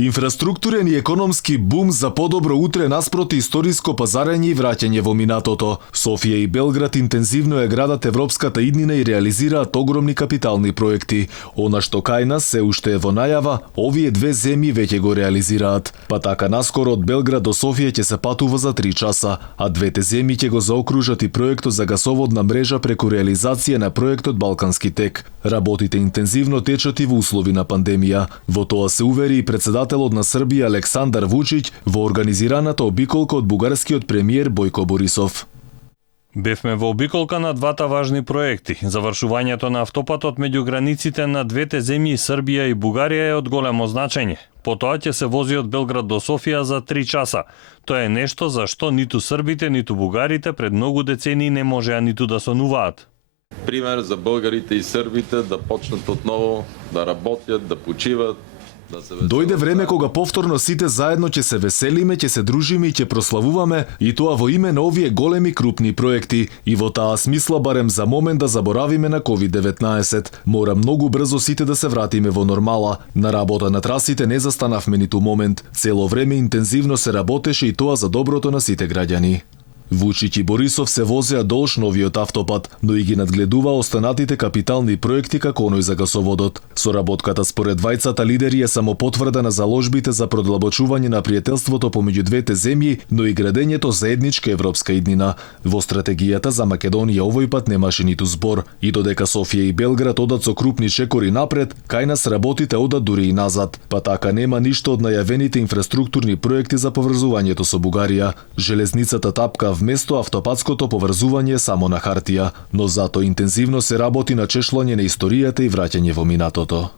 Инфраструктурен и економски бум за подобро утре наспроти историско пазарење и враќање во минатото. Софија и Белград интензивно ја градат европската иднина и реализираат огромни капитални проекти. Она што кај нас се уште е во најава, овие две земји веќе го реализираат. Па така наскоро од Белград до Софија ќе се патува за 3 часа, а двете земји ќе го заокружат и проектот за гасоводна мрежа преку реализација на проектот Балкански тек. Работите интензивно течат и во услови на пандемија. Во тоа се увери и председателот на Србија Александар Вучиќ во организираната обиколка од бугарскиот премиер Бојко Борисов. Бевме во обиколка на двата важни проекти. Завршувањето на автопатот меѓу границите на двете земји Србија и Бугарија е од големо значење. Потоа ќе се вози од Белград до Софија за 3 часа. Тоа е нешто за што ниту србите, ниту бугарите пред многу децении не можеа ниту да сонуваат. Пример за българите и србите да почнат отново да работят, да почиват. Дојде време кога повторно сите заедно ќе се веселиме, ќе се дружиме и ќе прославуваме, и тоа во име на овие големи крупни проекти. И во таа смисла барем за момент да заборавиме на COVID-19. Мора многу брзо сите да се вратиме во нормала. На работа на трасите не застанавме ниту момент. Цело време интензивно се работеше и тоа за доброто на сите граѓани. Вучиќ и Борисов се возеа долж новиот автопат, но и ги надгледува останатите капитални проекти како оној за гасоводот. Соработката според двајцата лидери е само потврда на заложбите за продлабочување на пријателството помеѓу двете земји, но и градењето заедничка европска иднина. Во стратегијата за Македонија овој пат немаше ниту збор, и додека Софија и Белград одат со крупни чекори напред, кај нас работите одат дури и назад. Па така нема ништо од најавените инфраструктурни проекти за поврзувањето со Бугарија. Железницата тапка вместо автопатското поврзување само на хартија, но зато интензивно се работи на чешлање на историјата и враќање во минатото.